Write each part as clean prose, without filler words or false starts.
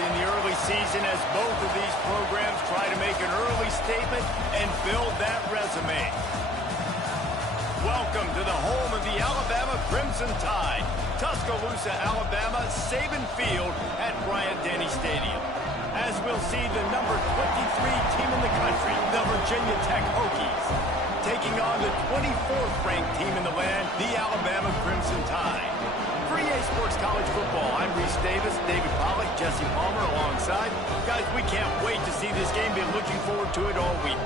in the early season as both of these programs try to make an early statement and build that resume. Welcome to the home of the Alabama Crimson Tide, Tuscaloosa, Alabama, Saban Field at Bryant-Denny Stadium. As we'll see the number 23 team in the country, the Virginia Tech Hokies, taking on the 24th ranked team in the land, the Alabama Crimson Tide. For EA Sports College Football, I'm Reese Davis, David Pollack, Jesse Palmer alongside. Guys, we can't wait to see this game. Been looking forward to it all week.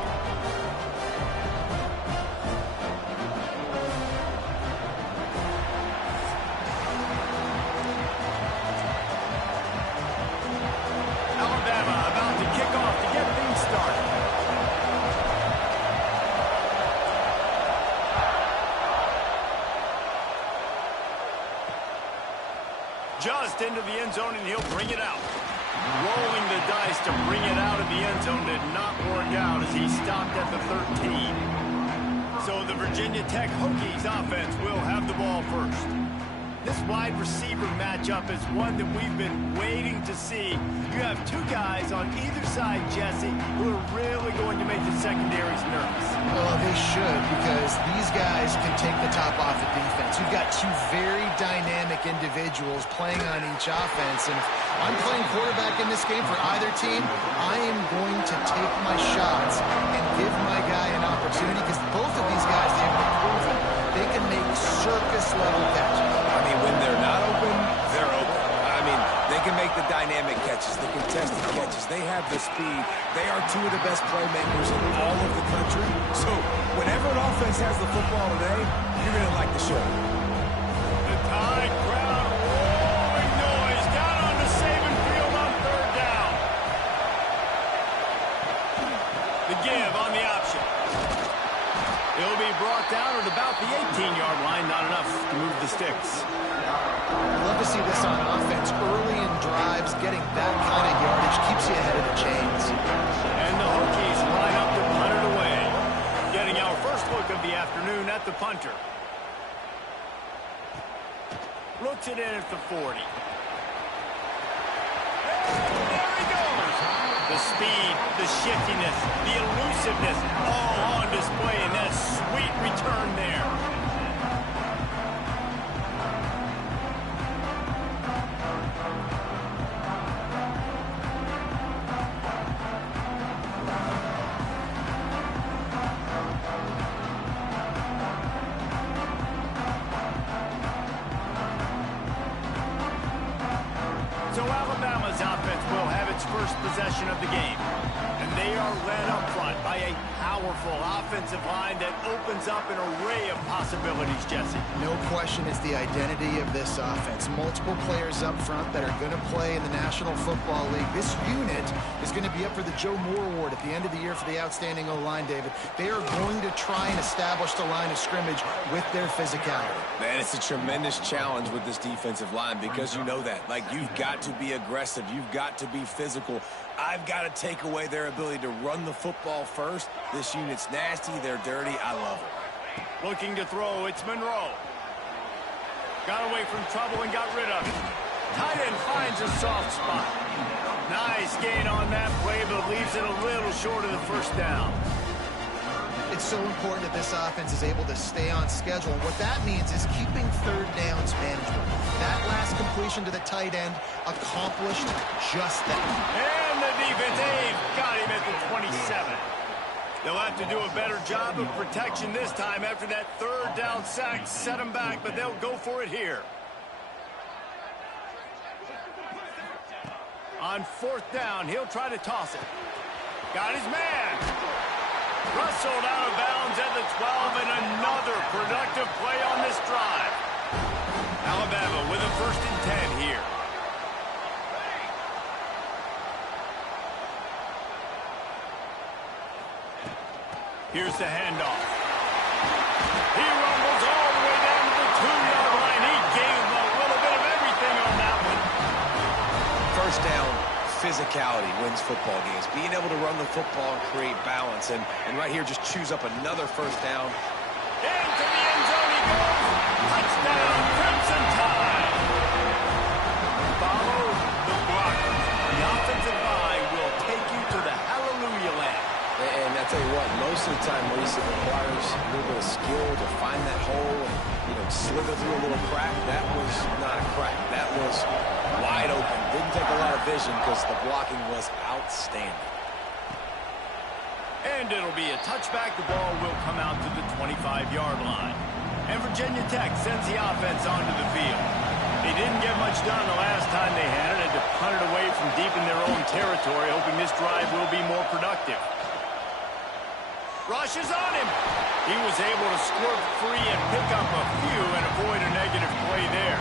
Alabama about to kick off to get things started. Just into the end zone, and he'll bring it out. Rolling the dice to bring it out of the end zone did not work out as he stopped at the 13. So the Virginia Tech Hokies offense will have the ball first. This wide receiver matchup is one that we've been waiting to see. You have two guys on either side, Jesse, who are really going to make the secondaries nervous. Well, they should, because these guys can take the top off the defense. You've got two very dynamic individuals playing on each offense, and if I'm playing quarterback in this game for either team, I am going to take my shots and give my guy an opportunity, because both of these guys have been proven they can make circus-level catches. I mean, when they're not open, they're open. I mean, they can make the dynamic catches, the contested catches. They have the speed. They are two of the best playmakers in all of the country. So whenever an offense has the football today, you're going to like the show. The Tide crowd roaring noise down on the Saban Field on third down. The give on the option. It'll be brought down at about the 18-yard line. Not enough to move the sticks. I love to see this on offense. Early in drives, getting that kind of yardage keeps you ahead of the chains. And the Hokies line up to punt it away. Getting our first look of the afternoon at the punter. Looks it in at the 40. There he goes. The speed, the shiftiness, the elusiveness, all on display in that sweet return there. So Alabama's offense will have its first possession of the game. And they are led up front by a powerful offensive line that opens up an array of possibilities, Jesse. No question it's the identity of this offense. Multiple players up front that are going to play in the National Football League. This unit is going to be up for the Joe Moore Award at the end of the year for the outstanding O-line, David. They are going to try and establish the line of scrimmage with their physicality. Man, it's a tremendous challenge with this defensive line because you know that. Like, you've got to be aggressive. You've got to be physical. I've got to take away their ability to run the football first. This unit's nasty. They're dirty. I love it. Looking to throw, it's Monroe. Got away from trouble and got rid of it. Tight end finds a soft spot. Nice gain on that play, but leaves it a little short of the first down. It's so important that this offense is able to stay on schedule. And what that means is keeping third downs manageable. That last completion to the tight end accomplished just that. And the defense got him at the 27. They'll have to do a better job of protection this time after that third down sack set him back, but they'll go for it here. On fourth down, he'll try to toss it. Got his man. Rustled out of bounds at the 12, and another productive play on this drive. Alabama with a 1st and 10 here. Here's the handoff. He rumbles all the way down to the 2-yard line. He gave a little bit of everything on that one. First down, physicality wins football games. Being able to run the football and create balance. And right here, just choose up another first down. Into the end zone he goes. Touchdown, Crimson Tide. Follow the block. The decision because the blocking was outstanding. And it'll be a touchback. The ball will come out to the 25-yard line. And Virginia Tech sends the offense onto the field. They didn't get much done the last time they had it, and to punt it away from deep in their own territory, hoping this drive will be more productive. Rushes on him. He was able to squirt free and pick up a few and avoid a negative play there.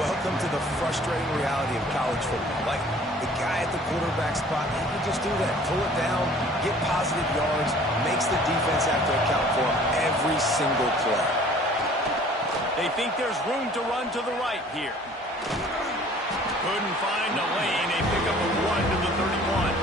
Welcome to the frustrating reality of college football. Like, the guy at the quarterback spot, he can just do that. Pull it down, get positive yards, makes the defense have to account for him every single play. They think there's room to run to the right here. Couldn't find a lane. They pick up a 1 to the 31.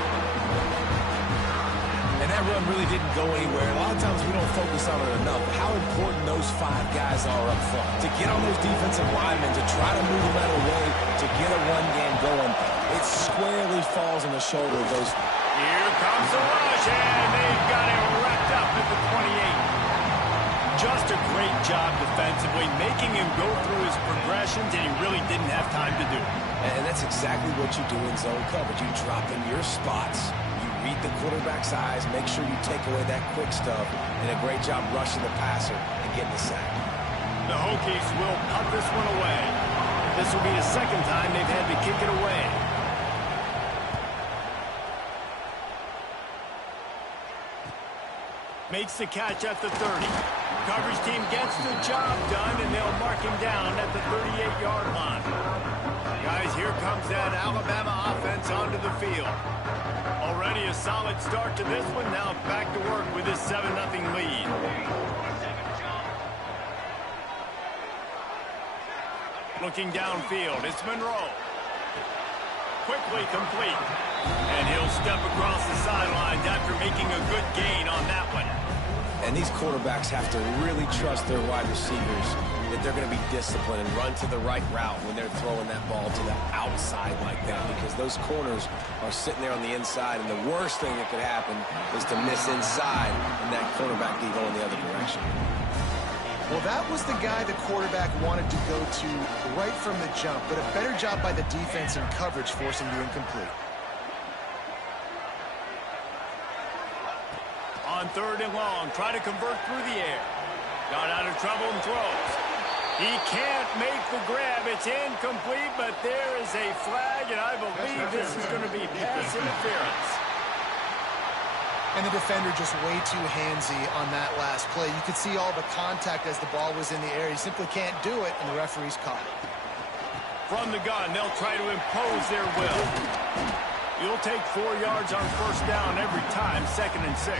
And that run really didn't go anywhere. A lot of times we don't focus on it enough. How important those 5 guys are up front. To get on those defensive linemen, to try to move them out of the way, to get a run game going, it squarely falls on the shoulder of those. Here comes the rush, and they've got him wrapped up at the 28. Just a great job defensively, making him go through his progressions, and he really didn't have time to do it. And that's exactly what you do in zone coverage. You drop in your spots. Read the quarterback's eyes, make sure you take away that quick stuff, and a great job rushing the passer and getting the sack. The Hokies will punt this one away. This will be the second time they've had to kick it away. Makes the catch at the 30. Coverage team gets the job done, and they'll mark him down at the 38-yard line. Guys, here comes that Alabama offense onto the field. Already a solid start to this one. Now back to work with this 7-0 lead. Looking downfield, it's Monroe. Quickly complete. And he'll step across the sidelines after making a good gain on that one. And these quarterbacks have to really trust their wide receivers that they're going to be disciplined and run to the right route when they're throwing that ball to the outside like that, because those corners are sitting there on the inside, and the worst thing that could happen is to miss inside and that cornerback be going the other direction. Well, that was the guy the quarterback wanted to go to right from the jump, but a better job by the defense in coverage forcing the incomplete. On 3rd and long, try to convert through the air. Got out of trouble and throws. He can't make the grab. It's incomplete, but there is a flag, and I believe this is going to be pass interference. And the defender just way too handsy on that last play. You could see all the contact as the ball was in the air. He simply can't do it, and the referee's caught it. From the gun, they'll try to impose their will. You'll take 4 yards on 1st down every time, 2nd and 6.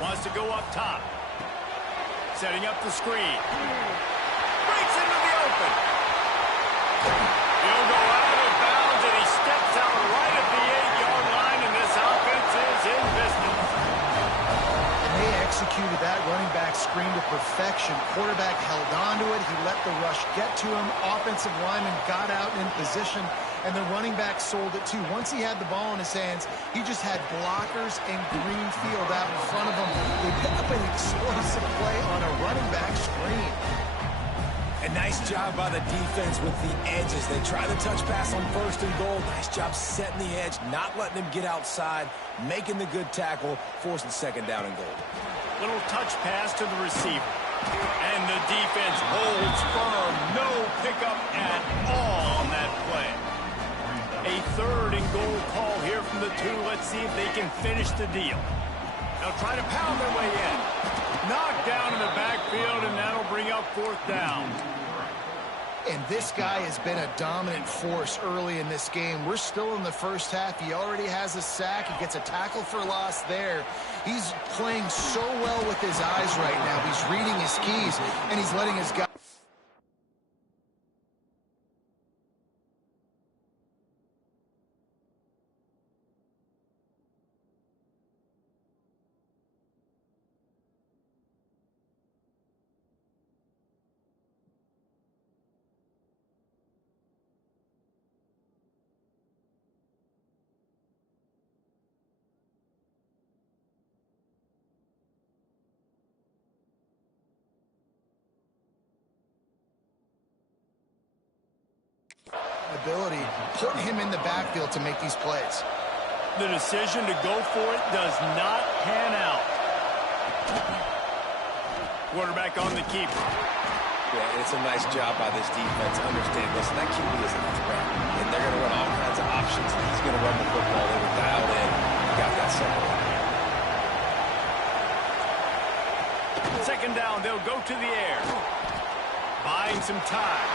Wants to go up top. Setting up the screen. Breaks into the open. He'll go out of bounds, and he steps out right at the 8-yard line, and this offense is in business. And they executed that running back screen to perfection. Quarterback held on to it. He let the rush get to him. Offensive lineman got out in position, and the running back sold it too. Once he had the ball in his hands, he just had blockers and green field out in front of him. They picked up an explosive play on a running back screen. A nice job by the defense with the edges. They try the touch pass on 1st and goal. Nice job setting the edge, not letting him get outside, making the good tackle, forcing 2nd down and goal. Little touch pass to the receiver. And the defense holds firm. No pickup at all on that play. A 3rd and goal call here from the 2. Let's see if they can finish the deal. They'll try to pound their way in. Knocked down in the backfield, and that'll bring up 4th down. And this guy has been a dominant force early in this game. We're still in the first half. He already has a sack. He gets a tackle for loss there. He's playing so well with his eyes right now. He's reading his keys, and he's letting his guy. responsibility, put him in the backfield to make these plays. The decision to go for it does not pan out. Quarterback on the keeper. Yeah, it's a nice job by this defense. Understand, listen, that QB is a threat, and they're going to run all kinds of options. He's going to run the football. They were dialed in. Got that second. Second down, they'll go to the air. Buying some time.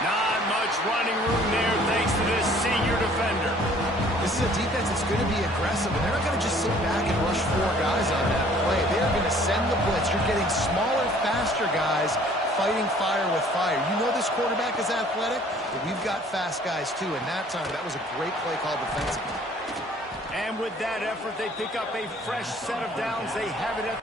Not much running room there thanks to this senior defender. This is a defense that's going to be aggressive, and they're not going to just sit back and rush 4 guys on that play. They are going to send the blitz. You're getting smaller, faster guys fighting fire with fire. You know this quarterback is athletic, but we've got fast guys too, and that time that was a great play call defensively. And with that effort, they pick up a fresh set of downs. They have it at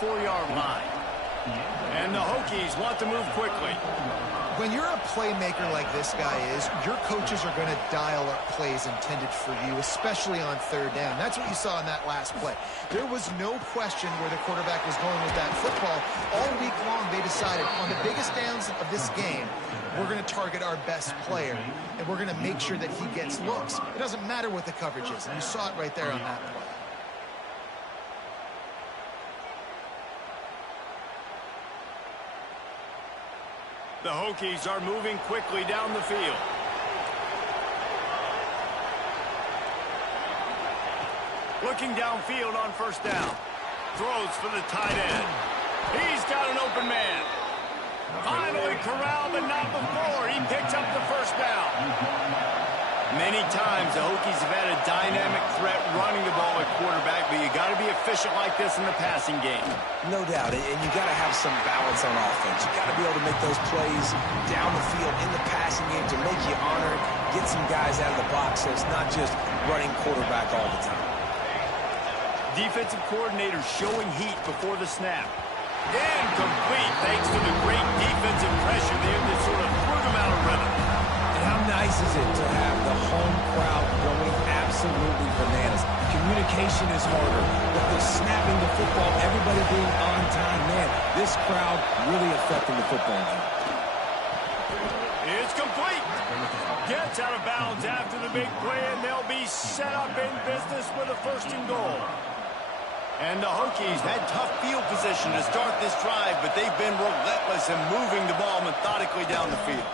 4-yard line. And the Hokies want to move quickly. When you're a playmaker like this guy is, your coaches are going to dial up plays intended for you, especially on third down. That's what you saw in that last play. There was no question where the quarterback was going with that football. All week long, they decided on the biggest downs of this game, we're going to target our best player, and we're going to make sure that he gets looks. It doesn't matter what the coverage is, and you saw it right there on that play. The Hokies are moving quickly down the field. Looking downfield on first down. Throws for the tight end. He's got an open man. Finally corralled, but not before. He picks up the first down. Many times the Hokies have had a dynamic threat running the ball at quarterback, but you got to be efficient like this in the passing game. No doubt, and you got to have some balance on offense. You got to be able to make those plays down the field in the passing game to make you honor it, get some guys out of the box so it's not just running quarterback all the time. Defensive coordinator showing heat before the snap. Incomplete thanks to the great defensive pressure there that sort of threw them out of rhythm. And how nice is it to have the home crowd going absolutely bananas? Communication is harder, but the snapping the football, everybody being on time, man, this crowd really affecting the football game. It's complete. Gets out of bounds after the big play, and they'll be set up in business with a 1st and goal. And the Hokies had tough field position to start this drive, but they've been relentless in moving the ball methodically down the field.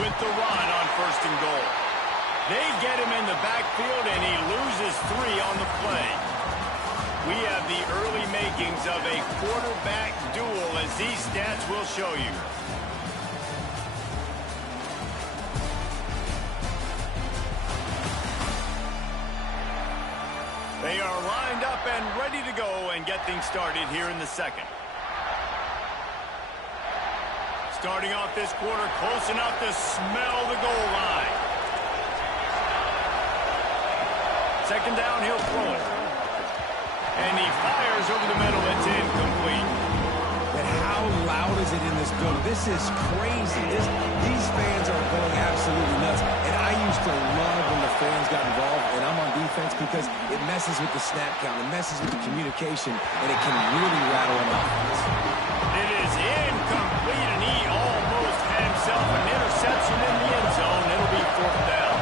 With the run on 1st and goal. They get him in the backfield, and he loses 3 on the play. We have the early makings of a quarterback duel, as these stats will show you. They are lined up and ready to go and get things started here in the second. Starting off this quarter close enough to smell the goal line. Second down, he'll throw it. And he fires over the middle. It's incomplete. And how loud is it in this building? This is crazy. These fans are going absolutely nuts. And I used to love when the fans got involved, and I'm on defense because it messes with the snap count, it messes with the communication, and it can really rattle an offense. It is incomplete, and he almost had himself an interception in the end zone. It'll be 4th down.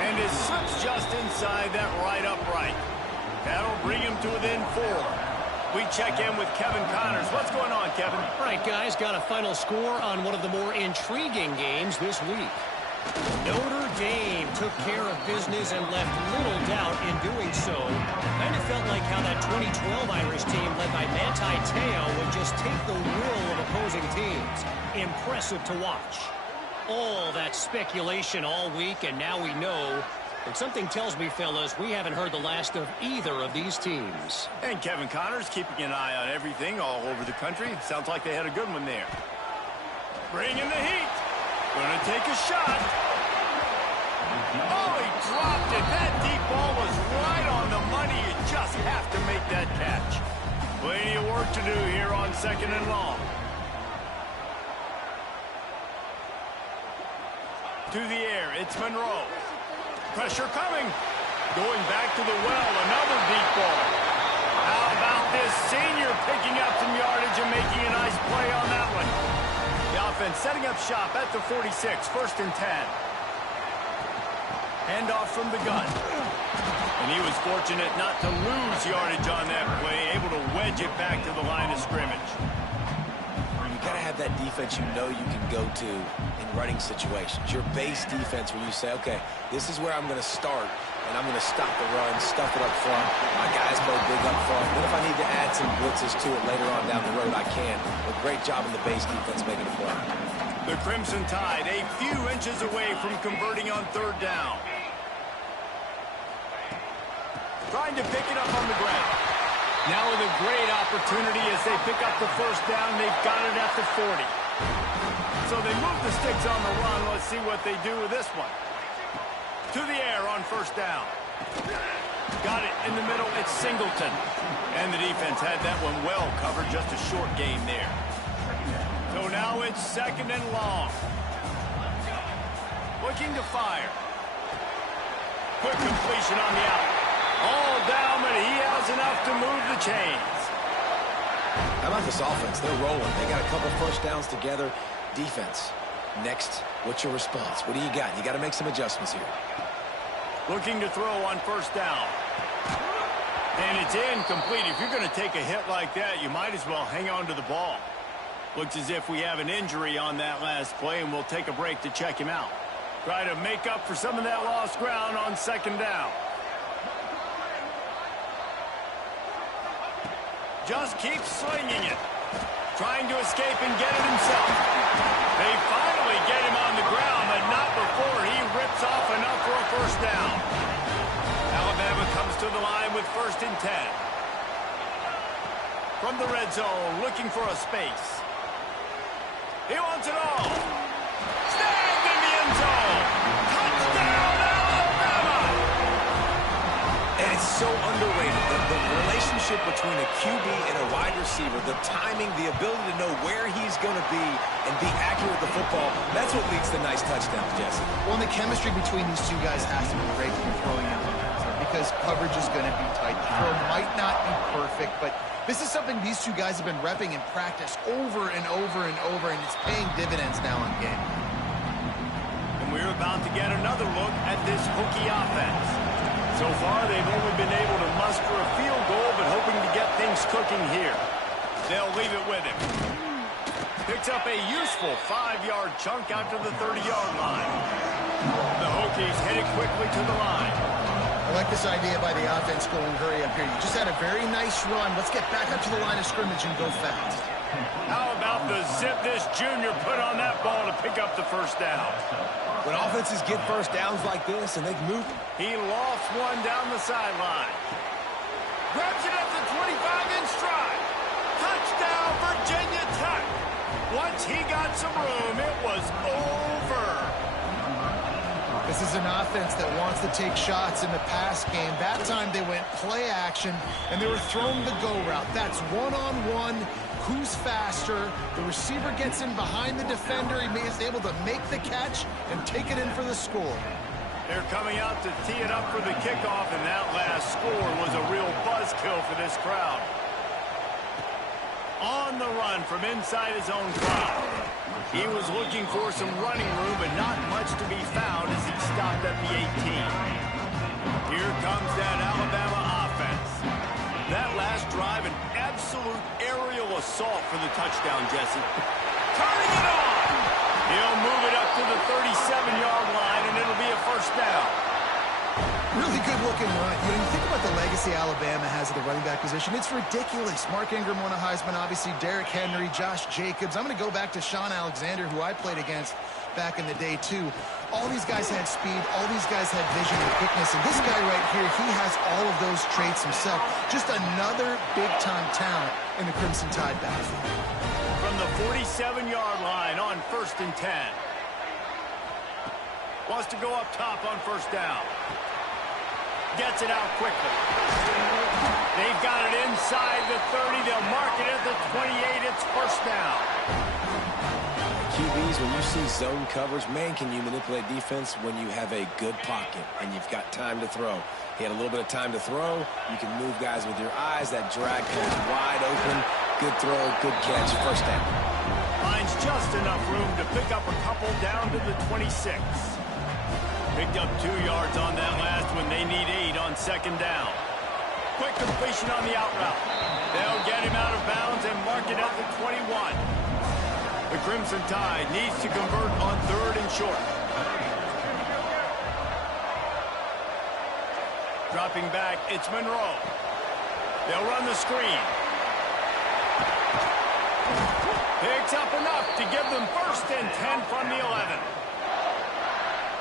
And his slips just inside that right upright. That'll bring him to within 4. We check in with Kevin Connors. What's going on, Kevin? All right, guys, got a final score on one of the more intriguing games this week. Notre Dame took care of business and left little doubt in doing so. Kind of felt like how that 2012 Irish team led by Manti Te'o would just take the will of opposing teams. Impressive to watch. All that speculation all week, and now we know. And something tells me, fellas, we haven't heard the last of either of these teams. And Kevin Connors keeping an eye on everything all over the country. Sounds like they had a good one there. Bringing the heat. Gonna take a shot. Oh, he dropped it. That deep ball was right on the money. You just have to make that catch. Plenty of work to do here on 2nd and long. To the air, it's Monroe. Pressure coming. Going back to the well, another deep ball. How about this senior picking up some yardage and making a nice play on that one? The offense setting up shop at the 46, 1st and 10. Handoff from the gun. And he was fortunate not to lose yardage on that play, able to wedge it back to the line of scrimmage. You got to have that defense you know you can go to in running situations. Your base defense where you say, okay, this is where I'm going to start, and I'm going to stop the run, stuff it up front. My guys play big up front. Then if I need to add some blitzes to it later on down the road, I can. But great job in the base defense making a play. The Crimson Tide a few inches away from converting on 3rd down. Trying to pick it up on the ground. Now with a great opportunity as they pick up the 1st down. They've got it at the 40. So they move the sticks on the run. Let's see what they do with this one. To the air on 1st down. Got it in the middle. It's Singleton. And the defense had that one well covered. Just a short gain there. So now it's 2nd and long. Looking to fire. Quick completion on the out. All down, but he has enough to move the chains. How about this offense? They're rolling. They got a couple 1st downs together. Defense. Next, what's your response? What do you got? You got to make some adjustments here. Looking to throw on 1st down. And it's incomplete. If you're going to take a hit like that, you might as well hang on to the ball. Looks as if we have an injury on that last play, and we'll take a break to check him out. Try to make up for some of that lost ground on 2nd down. Just keeps slinging it. Trying to escape and get it himself. They finally get him on the ground, but not before he rips off enough for a 1st down. Alabama comes to the line with 1st and 10. From the red zone, looking for a space. He wants it all. Snagged in the end zone. Touchdown, Alabama! And it's so underrated. The relationship between a QB and a wide receiver, the timing, the ability to know where he's going to be and be accurate with the football, that's what leads to nice touchdowns, Jesse. Well, and the chemistry between these two guys has to be great when you're throwing out because coverage is going to be tight. The throw might not be perfect, but this is something these two guys have been repping in practice over and over and over, and it's paying dividends now in game. And we're about to get another look at this Hokie offense. So far, they've only been able to muster a field goal, but hoping to get things cooking here. They'll leave it with him. Picks up a useful 5-yard chunk out to the 30-yard line. The Hokies headed quickly to the line. I like this idea by the offense going hurry up here. You just had a very nice run. Let's get back up to the line of scrimmage and go fast. How about the zip this junior put on that ball to pick up the 1st down? When offenses get 1st downs like this and they move, he lofts one down the sideline. Grabs it at the 25 in stride. Touchdown, Virginia Tech. Once he got some room, it was over. This is an offense that wants to take shots in the pass game. That time they went play action, and they were throwing the go route. That's one-on-one. Who's faster? The receiver gets in behind the defender. He is able to make the catch and take it in for the score. They're coming out to tee it up for the kickoff, and that last score was a real buzzkill for this crowd. On the run from inside his own crowd. He was looking for some running room, but not much to be found as he stopped at the 18. Here comes that Alabama offense. That last drive, an absolute aerial assault for the touchdown, Jesse. Turning it on! He'll move it up to the 37-yard line, and it'll be a 1st down. Really good-looking run. You think about the legacy Alabama has at the running back position. It's ridiculous. Mark Ingram won a Heisman, obviously. Derrick Henry, Josh Jacobs. I'm going to go back to Sean Alexander, who I played against back in the day, too. All these guys had speed. All these guys had vision and quickness. And this guy right here, he has all of those traits himself. Just another big-time talent in the Crimson Tide backfield. From the 47-yard line on 1st and 10. Wants to go up top on 1st down. Gets it out quickly. They've got it inside the 30. They'll mark it at the 28. It's 1st down. QBs, when you see zone coverage, man, can you manipulate defense when you have a good pocket and you've got time to throw. He had a little bit of time to throw. You can move guys with your eyes. That drag comes wide open. Good throw, good catch, 1st down. Finds just enough room to pick up a couple down to the 26. Picked up 2 yards on that last one. They need 8 on 2nd down. Quick completion on the out route. They'll get him out of bounds and mark it at the 21. The Crimson Tide needs to convert on 3rd and short. Dropping back, it's Monroe. They'll run the screen. Picks up enough to give them 1st and 10 from the 11.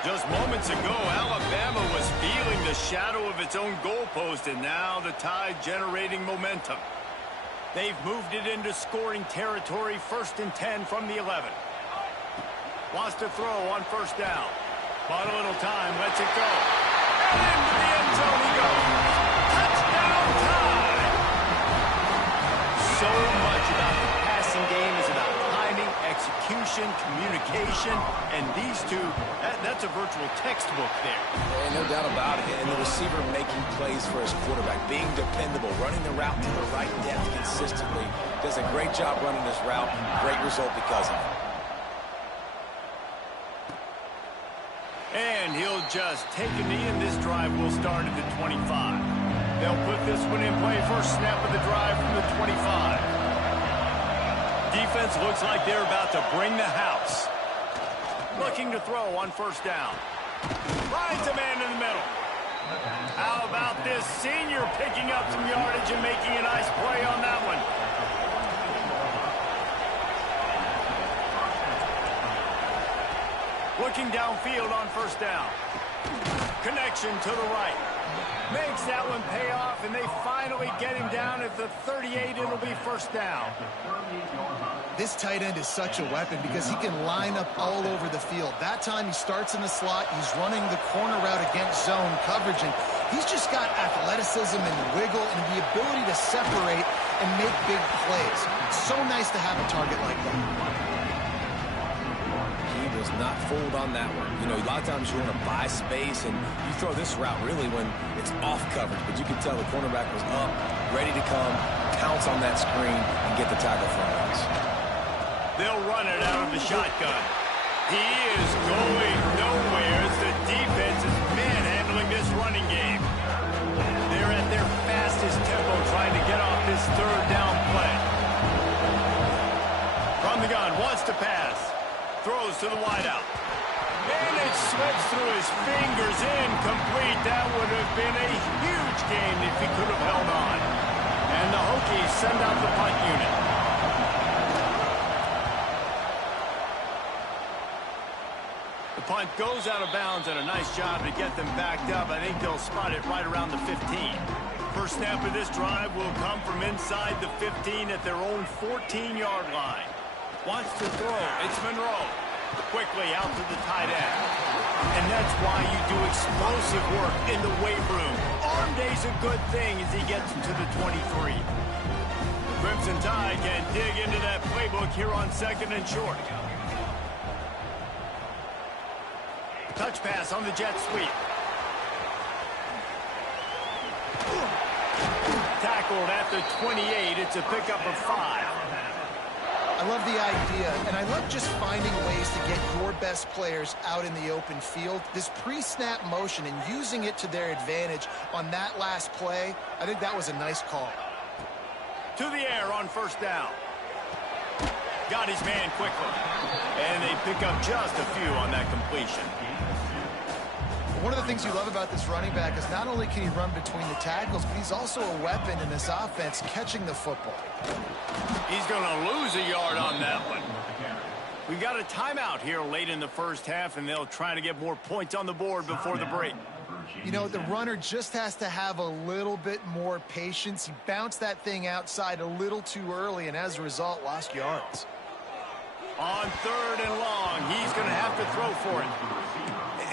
Just moments ago, Alabama was feeling the shadow of its own goalpost, and now the Tide generating momentum. They've moved it into scoring territory, 1st and 10 from the 11. Wants to throw on 1st down. Bought a little time, lets it go. And into the end zone he goes. Touchdown Tide! So much about the passing game is about timing, execution, communication, and these two, that's a virtual textbook there. No doubt about it. And the receiver making plays for his quarterback, being dependable, running the route to the right depth consistently. Does a great job running this route. Great result because of it. And he'll just take a knee, and this drive will start at the 25. They'll put this one in play. 1st snap of the drive from the 25. Defense looks like they're about to bring the house. Looking to throw on 1st down. Finds a man in the middle. How about this senior picking up some yardage and making a nice play on that one? Looking downfield on 1st down. Connection to the right. Makes that one pay off, and they finally get him down at the 38. It'll be 1st down. This tight end is such a weapon because he can line up all over the field. That time he starts in the slot. He's running the corner route against zone coverage, and he's just got athleticism and wiggle and the ability to separate and make big plays. It's so nice to have a target like that. He was not fooled on that one. You know, a lot of times you want to buy space, and you throw this route really when it's off coverage. But you can tell the cornerback was up, ready to come, pounce on that screen, and get the tackle from us. They'll run it out of the shotgun. He is going nowhere as the defense is manhandling this running game. They're at their fastest tempo trying to get off this 3rd down play. From the gun, wants to pass. Throws to the wideout. And it slips through his fingers, incomplete. That would have been a huge gain if he could have held on. And the Hokies send out the punt unit. The punt goes out of bounds, and a nice job to get them backed up. I think they'll spot it right around the 15. 1st snap of this drive will come from inside the 15 at their own 14-yard line. Wants to throw. It's Monroe. Quickly out to the tight end. And that's why you do explosive work in the weight room. Arm day's a good thing as he gets into the 23. Crimson Tide can dig into that playbook here on 2nd and short. Touch pass on the jet sweep. Tackled at the 28. It's a pickup of 5. I love the idea, and I love just finding ways to get your best players out in the open field. This pre-snap motion and using it to their advantage on that last play, I think that was a nice call. To the air on 1st down. Got his man quickly. And they pick up just a few on that completion. One of the things you love about this running back is not only can he run between the tackles, but he's also a weapon in this offense catching the football. He's going to lose a yard on that one. We've got a timeout here late in the first half, and they'll try to get more points on the board before the break. You know, the runner just has to have a little bit more patience. He bounced that thing outside a little too early, and as a result, lost yards. On 3rd and long, he's going to have to throw for it.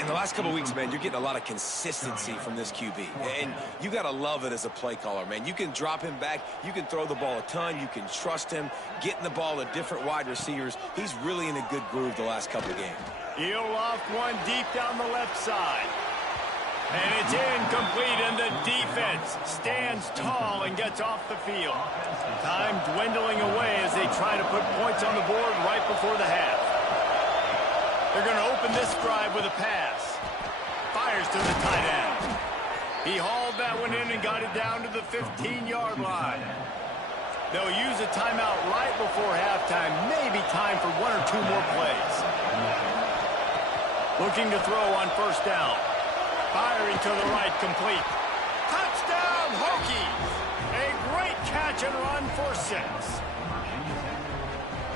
In the last couple of weeks, man, you're getting a lot of consistency from this QB. And you got to love it as a play caller, man. You can drop him back. You can throw the ball a ton. You can trust him. Getting the ball to different wide receivers. He's really in a good groove the last couple of games. He'll loft one deep down the left side. And it's incomplete, and the defense stands tall and gets off the field. Time dwindling away as they try to put points on the board right before the half. They're going to open this drive with a pass. Fires to the tight end. He hauled that one in and got it down to the 15-yard line. They'll use a timeout right before halftime. Maybe time for 1 or 2 more plays. Looking to throw on first down. Firing to the right, complete. Touchdown, Hokies! A great catch and run for 6.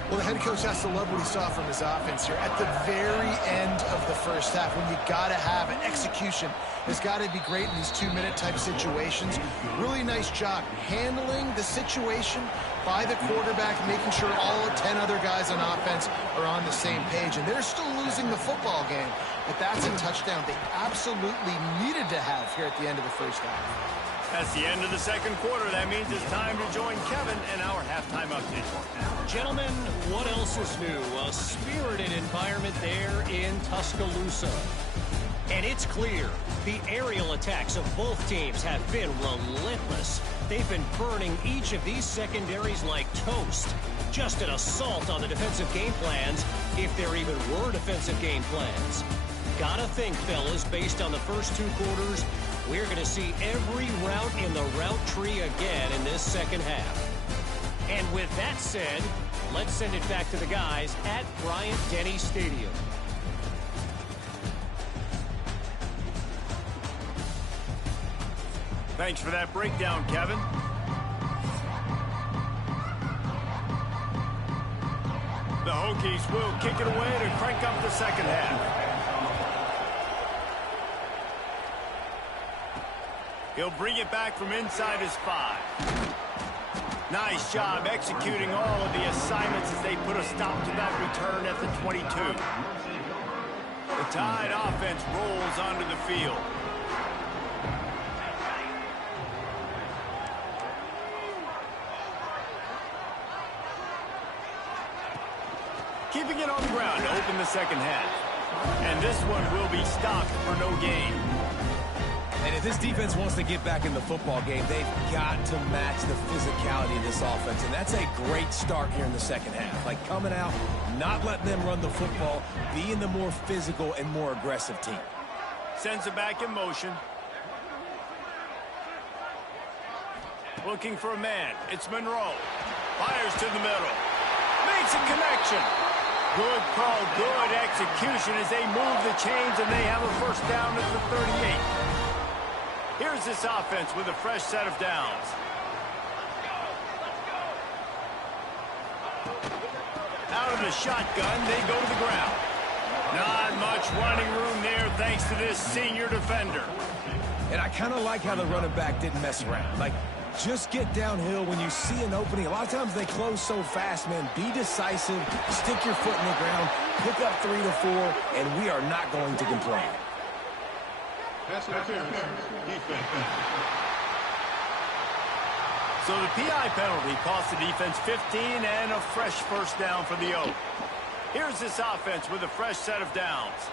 Well, the head coach has to love what he saw from his offense here. At the very end of the first half, when you got to have an execution, has got to be great in these 2-minute type situations. Really nice job handling the situation by the quarterback, making sure all 10 other guys on offense are on the same page. And they're still losing the football game, but that's a touchdown they absolutely needed to have here at the end of the first half. That's the end of the second quarter. That means it's time to join Kevin in our halftime update. Gentlemen, what else is new? A spirited environment there in Tuscaloosa. And it's clear, the aerial attacks of both teams have been relentless. They've been burning each of these secondaries like toast. Just an assault on the defensive game plans, if there even were defensive game plans. Gotta think, fellas, based on the first 2 quarters, we're going to see every route in the route tree again in this second half. And with that said, let's send it back to the guys at Bryant-Denny Stadium. Thanks for that breakdown, Kevin. The Hokies will kick it away to crank up the second half. He'll bring it back from inside his 5. Nice job executing all of the assignments as they put a stop to that return at the 22. The Tide offense rolls onto the field. Keeping it on the ground to open the second half. And this one will be stopped for no gain. And if this defense wants to get back in the football game, they've got to match the physicality of this offense. And that's a great start here in the second half. Like coming out, not letting them run the football, being the more physical and more aggressive team. Sends it back in motion. Looking for a man. It's Monroe. Fires to the middle. Makes a connection. Good call, good execution as they move the chains and they have a first down at the 38. Here's this offense with a fresh set of downs. Out of the shotgun, they go to the ground. Not much running room there thanks to this senior defender. And I kind of like how the running back didn't mess around. Like, just get downhill when you see an opening. A lot of times they close so fast, man. Be decisive, stick your foot in the ground, pick up 3 to 4, and we are not going to complain. So the PI penalty cost the defense 15 and a fresh first down for the Oak. Here's this offense with a fresh set of downs.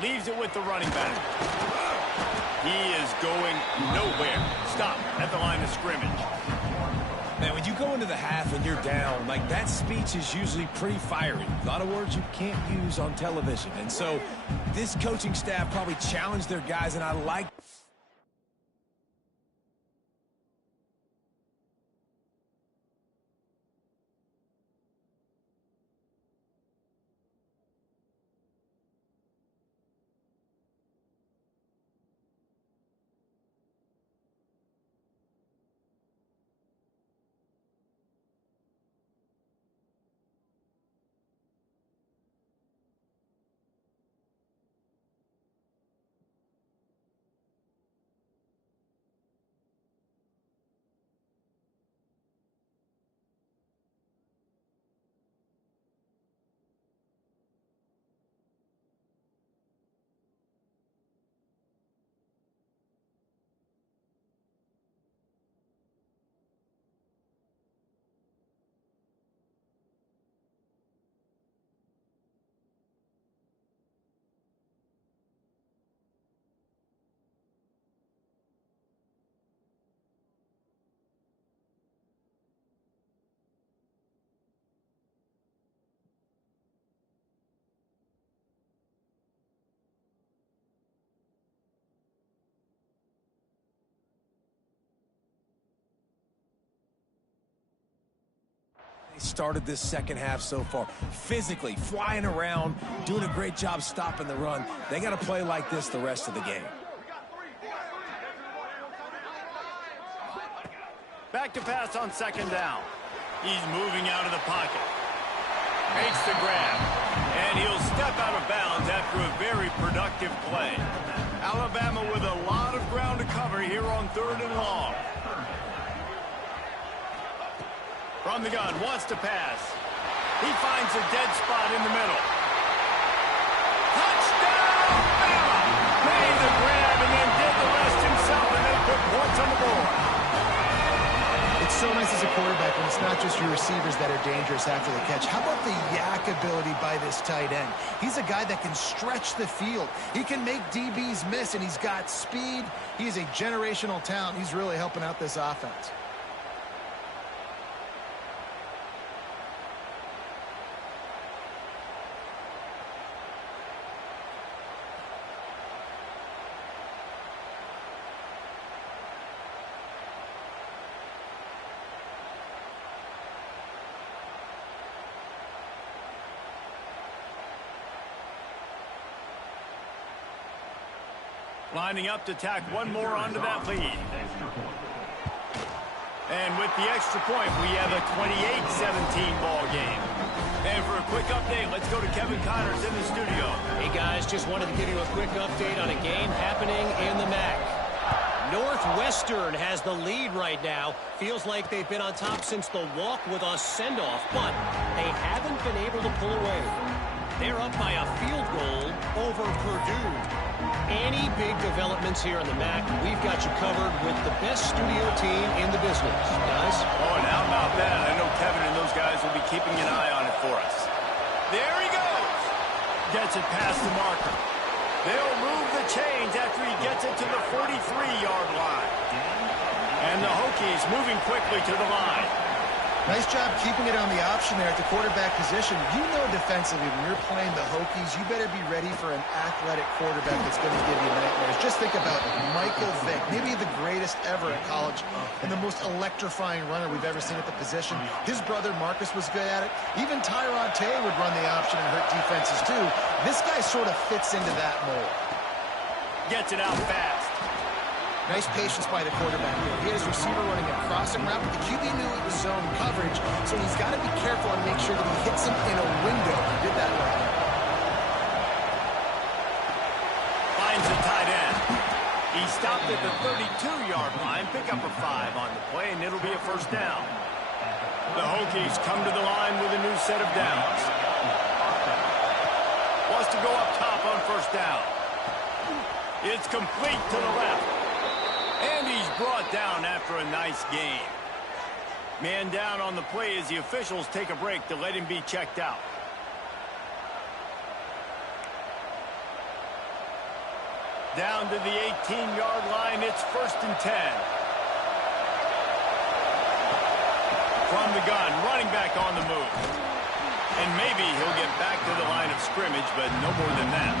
Leaves it with the running back. He is going nowhere. Stop at the line of scrimmage. Man, when you go into the half and you're down, like that speech is usually pretty fiery. A lot of words you can't use on television. And so this coaching staff probably challenged their guys, and I like Started this second half so far. Physically, flying around, doing a great job stopping the run. They got to play like this the rest of the game. Back to pass on second down. He's moving out of the pocket. Makes the grab. And he'll step out of bounds after a very productive play. Alabama with a lot of ground to cover here on 3rd and long. From the gun, wants to pass. He finds a dead spot in the middle. Touchdown, Bama! Made the grab and then did the rest himself, and they put points on the board. It's so nice as a quarterback when it's not just your receivers that are dangerous after the catch. How about the yak ability by this tight end? He's a guy that can stretch the field. He can make DBs miss, and he's got speed. He's a generational talent. He's really helping out this offense. Lining up to tack one more onto that lead. And with the extra point, we have a 28-17 ball game. And for a quick update, let's go to Kevin Connors in the studio. Hey, guys, just wanted to give you a quick update on a game happening in the MAC. Northwestern has the lead right now. Feels like they've been on top since the walk with a send-off, but they haven't been able to pull away. They're up by a field goal over Purdue. Any big developments here in the MAC, we've got you covered with the best studio team in the business. Guys? Oh, and how about that? I know Kevin and those guys will be keeping an eye on it for us. There he goes. Gets it past the marker. They'll move the chains after he gets it to the 43-yard line. And the Hokies moving quickly to the line. Nice job keeping it on the option there at the quarterback position. You know defensively when you're playing the Hokies, you better be ready for an athletic quarterback that's going to give you nightmares. Just think about Michael Vick, maybe the greatest ever at college and the most electrifying runner we've ever seen at the position. His brother Marcus was good at it. Even Tyrod Taylor would run the option and hurt defenses too. This guy sort of fits into that mold. Gets it out fast. Nice patience by the quarterback there. He had his receiver running a crossing route, but the QB knew it was zone coverage, so he's got to be careful and make sure that he hits him in a window. He did that right. Finds the tight end. He stopped at the 32-yard line, pick up a 5 on the play, and it'll be a first down. The Hokies come to the line with a new set of downs. Wants to go up top on first down. It's complete to the left. And he's brought down after a nice game. Man down on the play as the officials take a break to let him be checked out. Down to the 18-yard line, it's 1st and 10. From the gun, running back on the move. And maybe he'll get back to the line of scrimmage, but no more than that.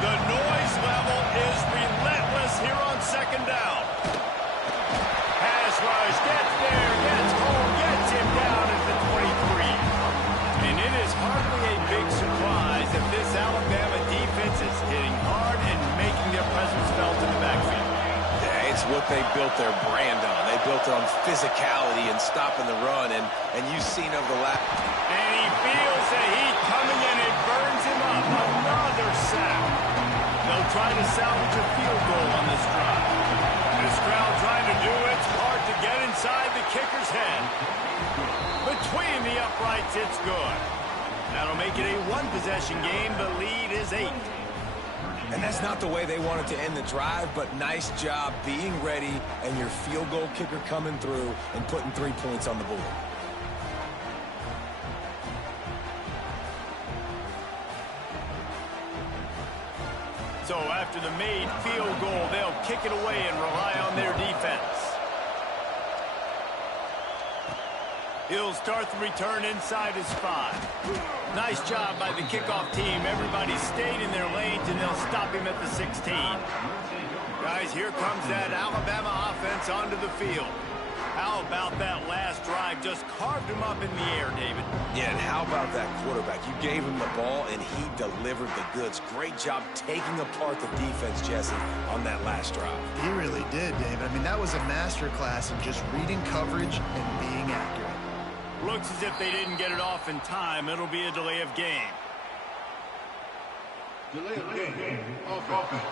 The noise level is relentless here on second down. Pass rush, gets there, gets home, gets him down at the 23. And it is hardly a big surprise that this Alabama defense is hitting hard and making their presence felt in the backfield. Yeah, it's what they built their brand on. They built it on physicality and stopping the run, and you've seen over the last... And he feels the heat coming and it burns him up. Another sack. They'll try to salvage a field goal on this drive. This crowd trying to do its part to get inside the kicker's head. Between the uprights, it's good. That'll make it a one-possession game. The lead is 8. And that's not the way they wanted to end the drive, but nice job being ready and your field goal kicker coming through and putting 3 points on the board. So after the made field goal, they'll kick it away and rely on their defense. He'll start the return inside his 5. Nice job by the kickoff team. Everybody stayed in their lanes, and they'll stop him at the 16. Guys, here comes that Alabama offense onto the field. How about that last drive? Just carved him up in the air, David. Yeah, and how about that quarterback? You gave him the ball, and he delivered the goods. Great job taking apart the defense, Jesse, on that last drive. He really did, David. I mean, that was a masterclass in just reading coverage and being accurate. Looks as if they didn't get it off in time. It'll be a delay of game. Delay of game. Offense.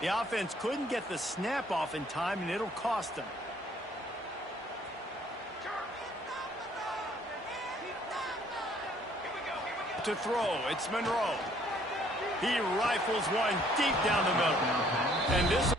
The offense couldn't get the snap off in time, and it'll cost them. To throw, it's Monroe. He rifles one deep down the middle. And this...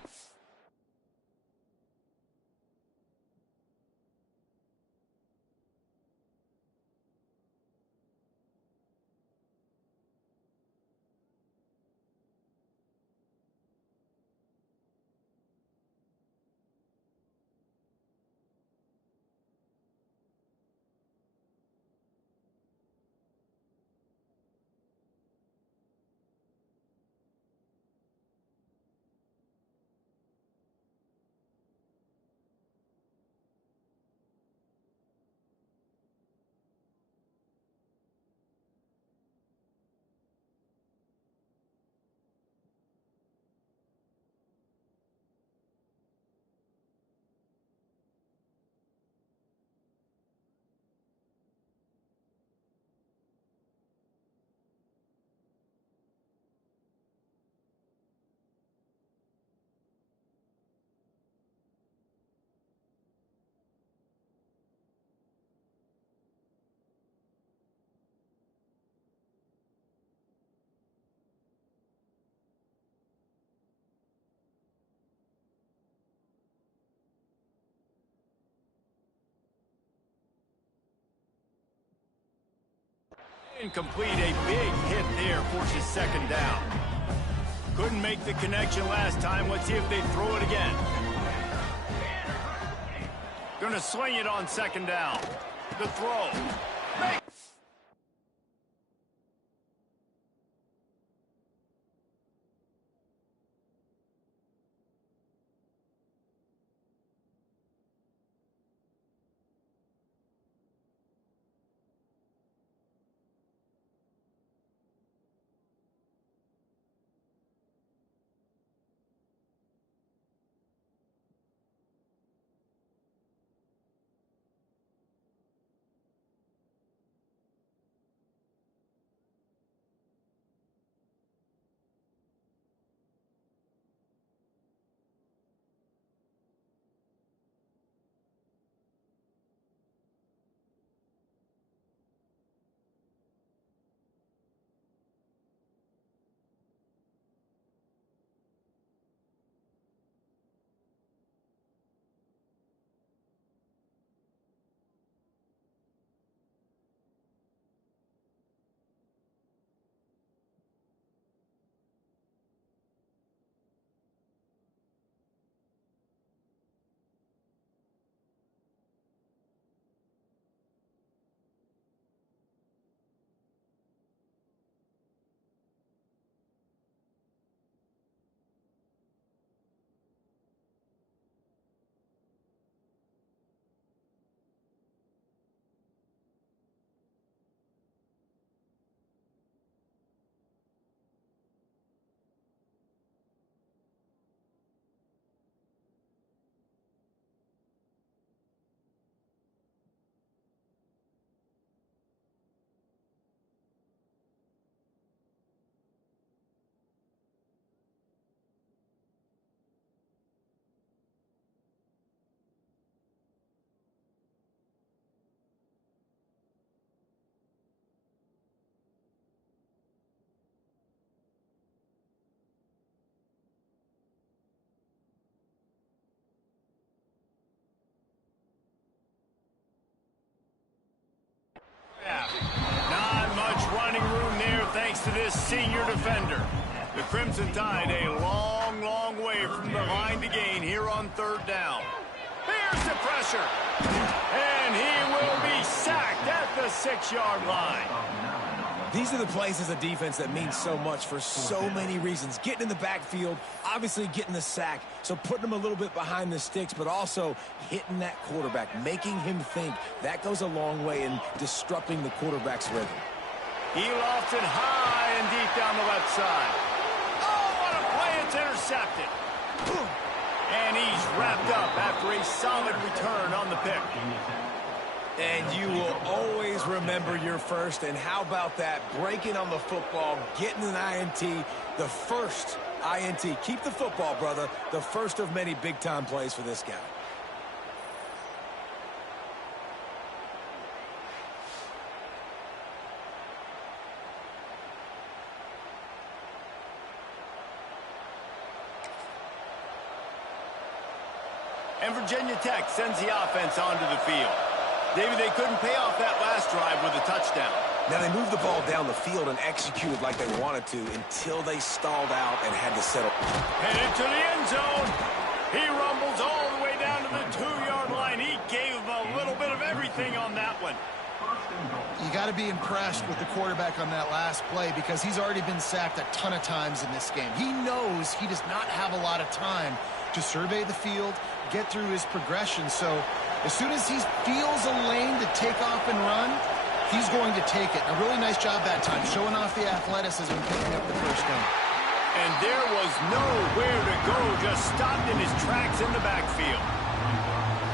Incomplete, a big hit there, forces second down. Couldn't make the connection last time. Let's see if they throw it again. Gonna swing it on second down. The throw. Not much running room there thanks to this senior defender. The Crimson Tide a long, long way from the line to gain here on third down. Here's the pressure. And he will be sacked at the 6-yard line. These are the plays as a defense that mean so much for so many reasons. Getting in the backfield, obviously getting the sack, so putting them a little bit behind the sticks, but also hitting that quarterback, making him think. That goes a long way in disrupting the quarterback's rhythm. He lofts it high and deep down the left side. Oh, what a play. It's intercepted. And he's wrapped up after a solid return on the pick. And you will always remember your first. And how about that? Breaking on the football, getting an INT, the first INT. Keep the football, brother. The first of many big-time plays for this guy. And Virginia Tech sends the offense onto the field. David, they couldn't pay off that last drive with a touchdown. Now, they moved the ball down the field and executed like they wanted to until they stalled out and had to settle. Headed to the end zone. He rumbles all the way down to the 2-yard line. He gave him a little bit of everything on that one. You got to be impressed with the quarterback on that last play because he's already been sacked a ton of times in this game. He knows he does not have a lot of time to survey the field, get through his progression. So as soon as he feels a lane to take off and run, he's going to take it. A really nice job that time, showing off the athleticism and picking up the first down. And there was nowhere to go, just stopped in his tracks in the backfield.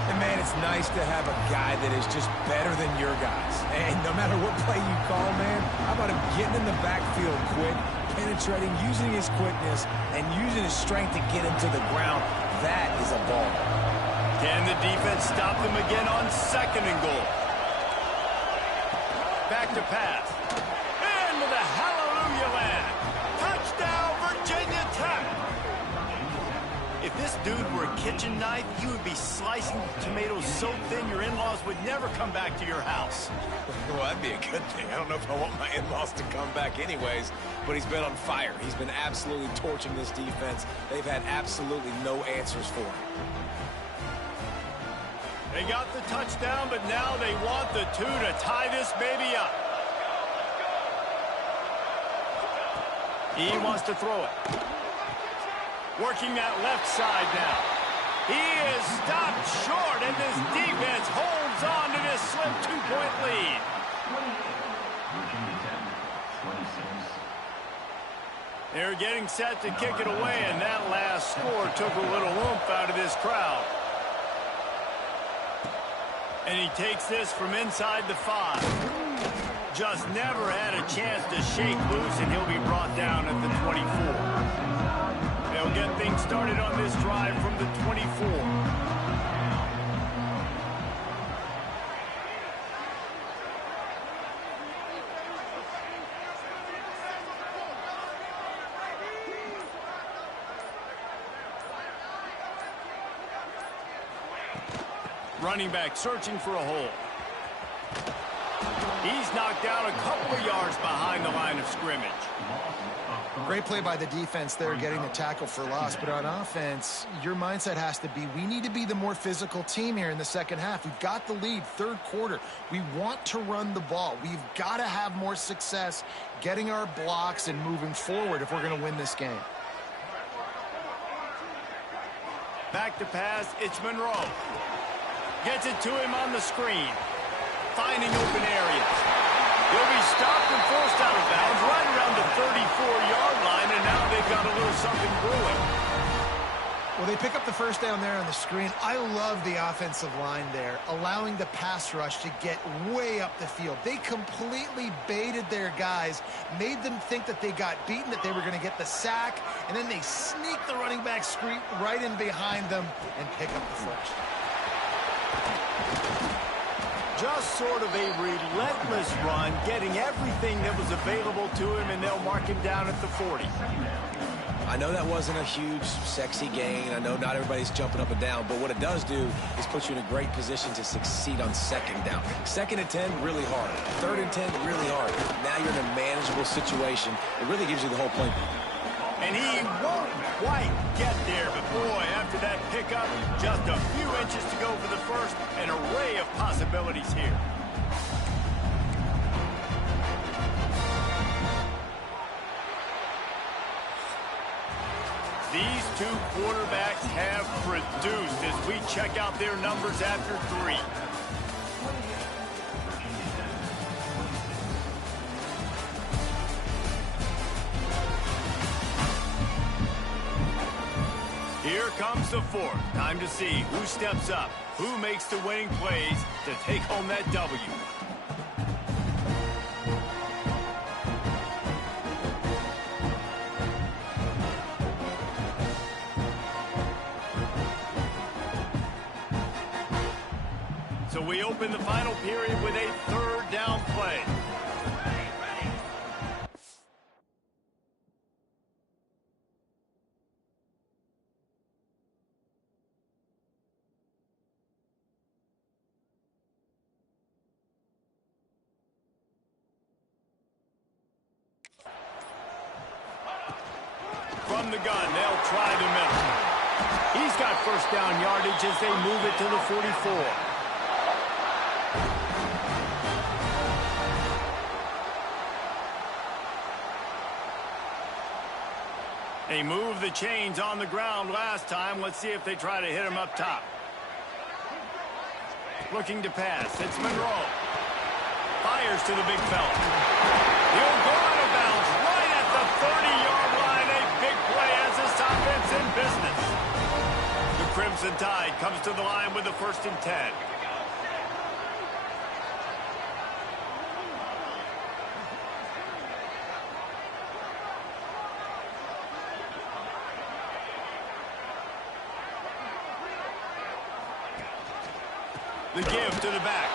And, man, it's nice to have a guy that is just better than your guys. And no matter what play you call, man, how about him getting in the backfield quick, penetrating, using his quickness, and using his strength to get him to the ground. That is a ball. Can the defense stop them again on 2nd and goal? Back to pass. Into the hallelujah land. Touchdown, Virginia Tech. If this dude were a kitchen knife, he would be slicing tomatoes so thin your in-laws would never come back to your house. Well, that'd be a good thing. I don't know if I want my in-laws to come back anyways, but he's been on fire. He's been absolutely torching this defense. They've had absolutely no answers for him. They got the touchdown, but now they want the 2 to tie this baby up. He wants to throw it. Working that left side now. He is stopped short, and this defense holds on to this slim 2-point lead. They're getting set to kick it away, and that last score took a little oomph out of this crowd. And he takes this from inside the 5. Just never had a chance to shake loose, and he'll be brought down at the 24. They'll get things started on this drive from the 24. Running back searching for a hole. He's knocked down a couple of yards behind the line of scrimmage. Great play by the defense there, getting the tackle for loss. But on offense, your mindset has to be, we need to be the more physical team here in the second half. We've got the lead, 3rd quarter. We want to run the ball. We've got to have more success getting our blocks and moving forward if we're going to win this game. Back to pass, it's Monroe. Gets it to him on the screen. Finding open areas. He'll be stopped and forced out of bounds right around the 34-yard line, and now they've got a little something brewing. Well, they pick up the first down there on the screen. I love the offensive line there, allowing the pass rush to get way up the field. They completely baited their guys, made them think that they got beaten, that they were going to get the sack, and then they sneak the running back screen right in behind them and pick up the first. Just sort of a relentless run, getting everything that was available to him, and they'll mark him down at the 40. I know that wasn't a huge, sexy gain. I know not everybody's jumping up and down, but what it does do is put you in a great position to succeed on 2nd down. 2nd and 10, really hard. 3rd and 10, really hard. Now you're in a manageable situation. It really gives you the whole play. And he won't quite get there, but boy, after that pickup, just a few inches to go for the first, an array of possibilities here. These two quarterbacks have produced as we check out their numbers after 3. Here comes the 4th. Time to see who steps up, who makes the winning plays to take home that W. So we open the final period with a 3rd down play. From the gun, they'll try the middle. He's got first down yardage as they move it to the 44. They moved the chains on the ground last time. Let's see if they try to hit him up top. Looking to pass. It's Monroe. Fires to the big fella. He'll go out of bounds right at the 30-yard line. A big play as this offense in business. The Crimson Tide comes to the line with the 1st and 10. The give to the back.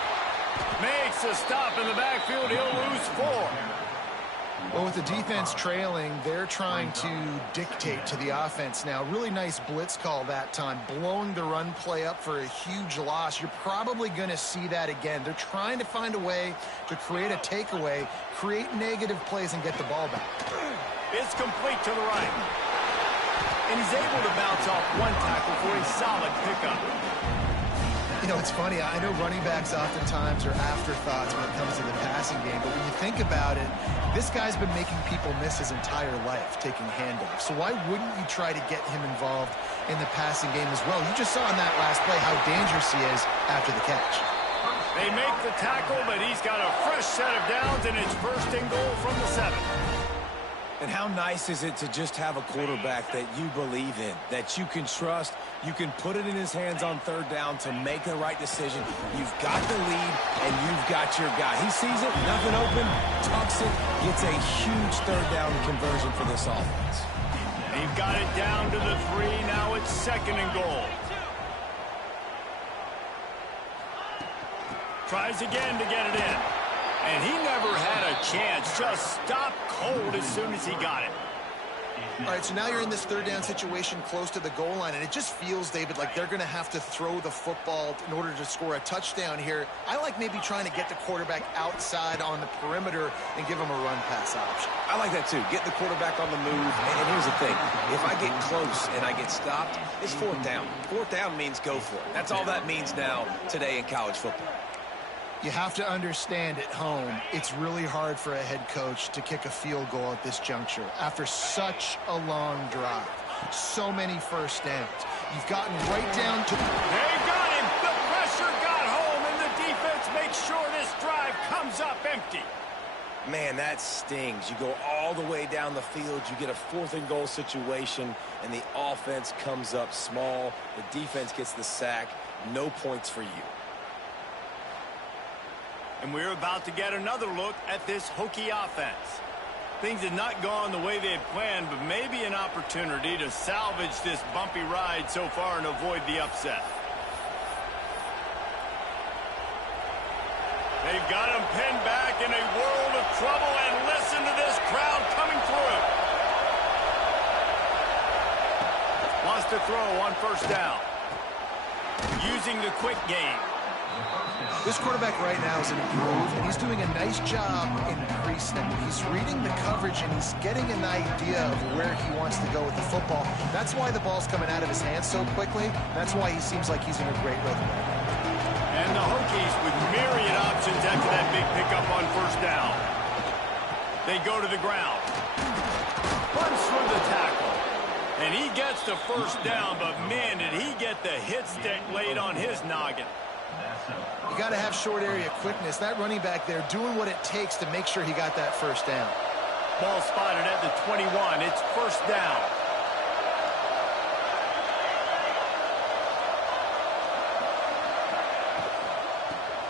Makes a stop in the backfield. He'll lose 4. Well, with the defense trailing, they're trying to dictate to the offense now. Really nice blitz call that time, blowing the run play up for a huge loss. You're probably going to see that again. They're trying to find a way to create a takeaway, create negative plays, and get the ball back. It's complete to the right. And he's able to bounce off one tackle for a solid pickup. You know, it's funny. I know running backs oftentimes are afterthoughts when it comes to the passing game, but when you think about it, this guy's been making people miss his entire life taking handoffs. So why wouldn't you try to get him involved in the passing game as well? You just saw in that last play how dangerous he is after the catch. They make the tackle, but he's got a fresh set of downs, and it's 1st and goal from the 7. And how nice is it to just have a quarterback that you believe in, that you can trust, you can put it in his hands on 3rd down to make the right decision. You've got the lead, and you've got your guy. He sees it, nothing open, tucks it, gets a huge 3rd down conversion for this offense. They've got it down to the 3. Now it's 2nd and goal. Tries again to get it in. And he never had a chance. Just stopped cold as soon as he got it. All right, so now you're in this 3rd down situation close to the goal line, and it just feels, David, like they're going to have to throw the football in order to score a touchdown here. I like maybe trying to get the quarterback outside on the perimeter and give him a run-pass option. I like that, too. Get the quarterback on the move. And here's the thing. If I get close and I get stopped, it's 4th down. 4th down means go for it. That's all that means now today in college football. You have to understand at home, it's really hard for a head coach to kick a field goal at this juncture after such a long drive. So many first downs. You've gotten right down to... They got him! The pressure got home, and the defense makes sure this drive comes up empty. Man, that stings. You go all the way down the field, you get a 4th and goal situation, and the offense comes up small. The defense gets the sack. No points for you. And we're about to get another look at this Hokie offense. Things had not gone the way they had planned, but maybe an opportunity to salvage this bumpy ride so far and avoid the upset. They've got him pinned back in a world of trouble, and listen to this crowd coming through. Wants to throw on 1st down. Using the quick game. This quarterback right now is in a groove, and he's doing a nice job in pre-snap. He's reading the coverage, and he's getting an idea of where he wants to go with the football. That's why the ball's coming out of his hands so quickly. That's why he seems like he's in a great rhythm. And the Hokies with myriad options after that big pickup on 1st down. They go to the ground. Runs through the tackle. And he gets the first down, but man, did he get the hit stick laid on his noggin. You got to have short area quickness. That running back there doing what it takes to make sure he got that first down. Ball spotted at the 21. It's first down.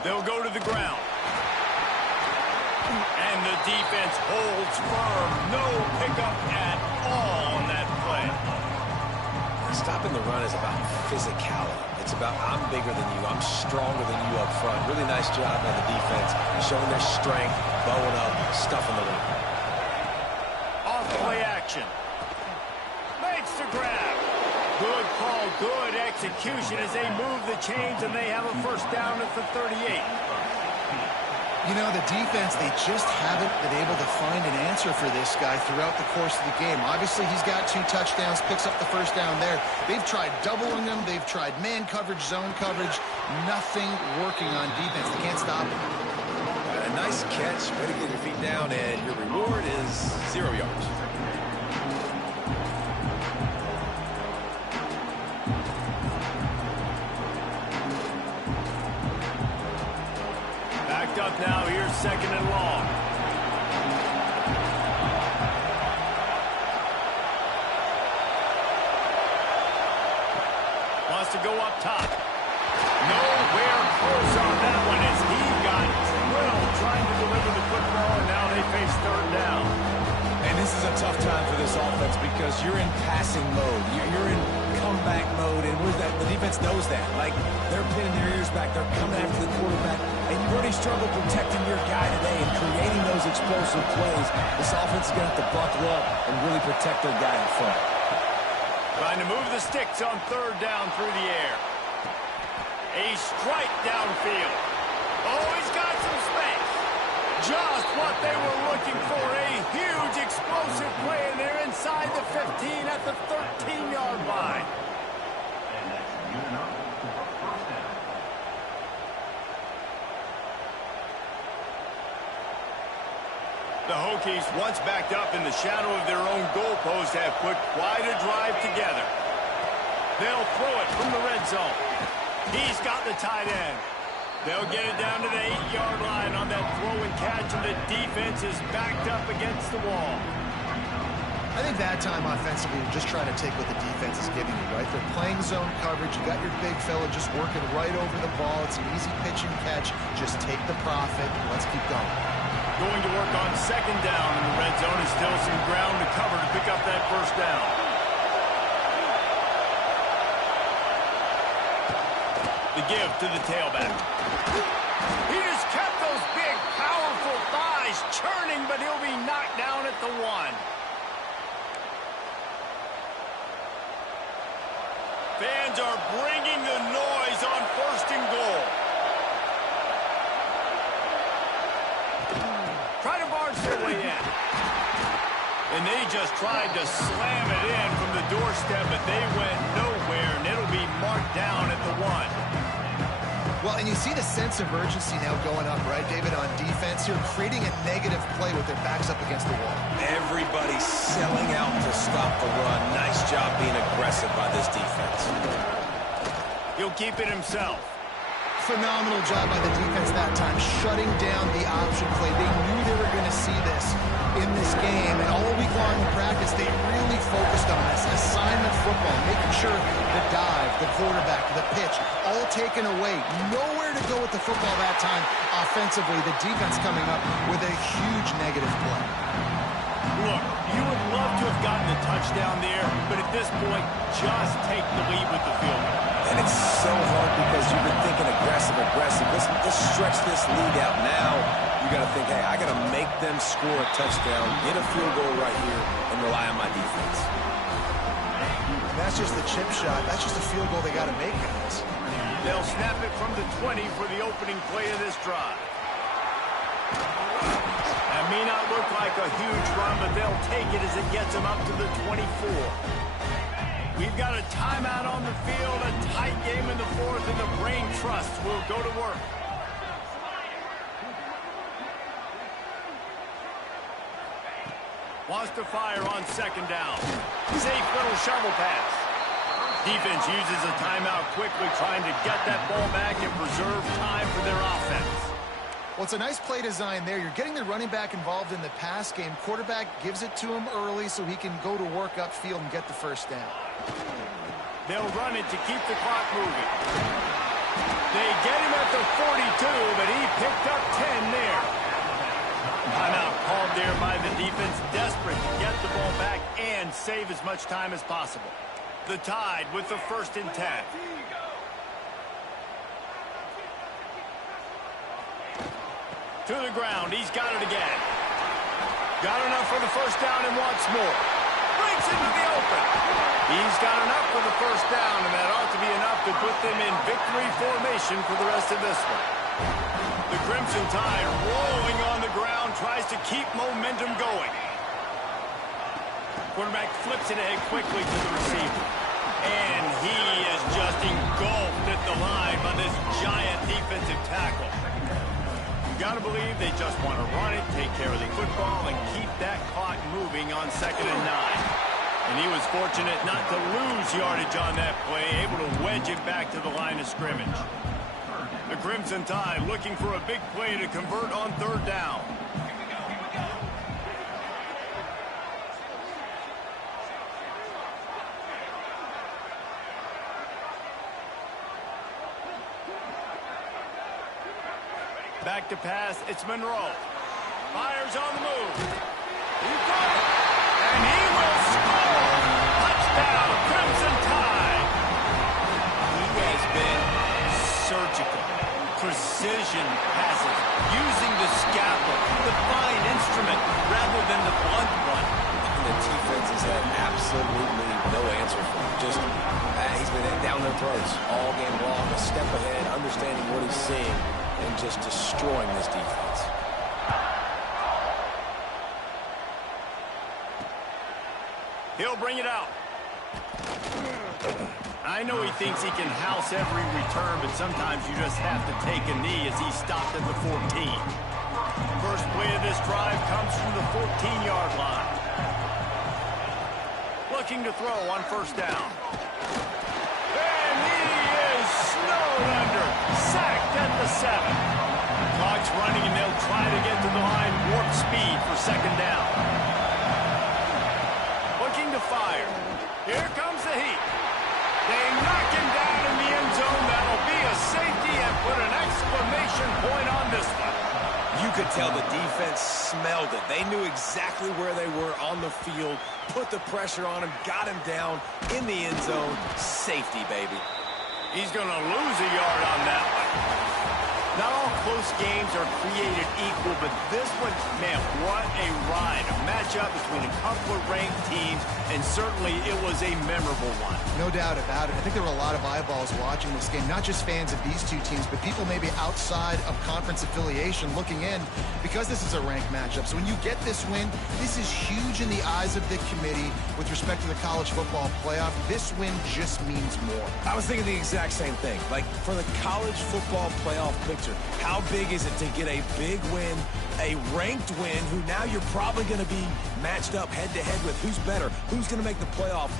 They'll go to the ground. And the defense holds firm. No pickup at all on that play. Stopping the run is about physicality. It's about I'm bigger than you. I'm stronger than you up front. Really nice job by the defense, showing their strength, bowing up, stuffing the run. Off play action. Makes the grab. Good call, good execution as they move the chains and they have a first down at the 38. You know, the defense, they just haven't been able to find an answer for this guy throughout the course of the game. Obviously, he's got 2 touchdowns, picks up the first down there. They've tried doubling him. They've tried man coverage, zone coverage. Nothing working on defense. They can't stop him. A nice catch. Way to get your feet down, and your reward is 0 yards. Up now, here's second and long. Wants to go up top. Nowhere close on that one as he got drilled trying to deliver the football, and now they face third down. And this is a tough time for this offense because you're in passing mode. You're in comeback mode, and the defense knows that. Like, they're pinning their ears back. They're coming after the quarterback. And you've already struggled protecting your guy today and creating those explosive plays. This offense is going to have to buckle up and really protect their guy in front. Trying to move the sticks on third down through the air. A strike downfield. Oh, he's got some space. Just what they were looking for. A huge explosive play, and they're inside the 15 at the 13-yard line. The Hokies, once backed up in the shadow of their own goalpost, have put quite a drive together. They'll throw it from the red zone. He's got the tight end. They'll get it down to the 8-yard line on that throw and catch, and the defense is backed up against the wall. I think that time offensively, you're just trying to take what the defense is giving you, right? They're playing zone coverage. You got your big fella just working right over the ball. It's an easy pitch and catch. Just take the profit. Let's keep going. Going to work on second down in the red zone. Is still some ground to cover to pick up that first down. The give to the tailback. He just kept those big, powerful thighs churning, but he'll be knocked down at the 1. Fans are bringing the noise on first and goal. Try to barge their way in. And they just tried to slam it in from the doorstep, but they went nowhere, and it'll be marked down at the 1. Well, and you see the sense of urgency now going up, right, David, on defense here, creating a negative play with their backs up against the wall. Everybody's selling out to stop the run. Nice job being aggressive by this defense. He'll keep it himself. Phenomenal job by the defense that time, shutting down the option play. They knew they were going to see this in this game, and all week long in practice, they really focused on this assignment football, making sure the dive, the quarterback, the pitch, all taken away. Nowhere to go with the football that time offensively. The defense coming up with a huge negative play. Look, you would love to have gotten the touchdown there, but at this point, just take the lead with the field goal. And it's so hard because you've been thinking aggressive. Let's stretch this lead out now. You got to think, hey, I got to make them score a touchdown, get a field goal right here, and rely on my defense. And that's just the chip shot. That's just a field goal they got to make, guys. They'll snap it from the 20 for the opening play of this drive. That may not look like a huge run, but they'll take it as it gets them up to the 24. We've got a timeout on the field, a tight game in the fourth, and the brain trust will go to work. Wants to fire on second down. Safe little shovel pass. Defense uses a timeout quickly, trying to get that ball back and preserve time for their offense. Well, it's a nice play design there. You're getting the running back involved in the pass game. Quarterback gives it to him early so he can go to work upfield and get the first down. They'll run it to keep the clock moving. They get him at the 42, but he picked up 10 there. Timeout called there by the defense, desperate to get the ball back and save as much time as possible. The Tide with the 1st and 10. To the ground, he's got it again. Got enough for the first down and wants more. Breaks into the open. He's got enough for the first down, and that ought to be enough to put them in victory formation for the rest of this one. The Crimson Tide rolling on the ground, tries to keep momentum going. Quarterback flips it ahead quickly to the receiver. And he is just engulfed at the line by this giant defensive tackle. You got to believe they just want to run it, take care of the football, and keep that clock moving on 2nd and 9. And he was fortunate not to lose yardage on that play, able to wedge it back to the line of scrimmage. The Crimson Tide looking for a big play to convert on 3rd down. Back to pass, it's Monroe. Fires on the move. He's got it. And he will score. Touchdown, Crimson Tide. He has been surgical. Precision passes. Using the scalpel, the fine instrument, rather than the blunt one. And the defense has had absolutely no answer for him. Just, he's been down their throats all game long. A step ahead, understanding what he's seeing, and just destroying this defense. He'll bring it out. I know he thinks he can house every return, but sometimes you just have to take a knee as he stopped at the 14. First play of this drive comes from the 14-yard line. Looking to throw on 1st down. And he is snowed under. Sacked at the 7. Clock's running, and they'll try to get to the line warp speed for 2nd down. Looking to fire. Here comes the heat. They knock him down in the end zone. That'll be a safety and put an exclamation point on this one. You could tell the defense smelled it. They knew exactly where they were on the field, put the pressure on him, got him down in the end zone. Safety, baby. He's going to lose a yard on that one. Not all close games are created equal, but this one, man, what a ride. A matchup between a couple of ranked teams, and certainly it was a memorable one. No doubt about it. I think there were a lot of eyeballs watching this game, not just fans of these two teams, but people maybe outside of conference affiliation looking in, because this is a ranked matchup. So when you get this win, this is huge in the eyes of the committee with respect to the college football playoff. This win just means more. I was thinking the exact same thing. Like, for the college football playoff picture, how big is it to get a big win, a ranked win, who now you're probably going to be matched up head-to-head with who's better, who's going to make the playoff.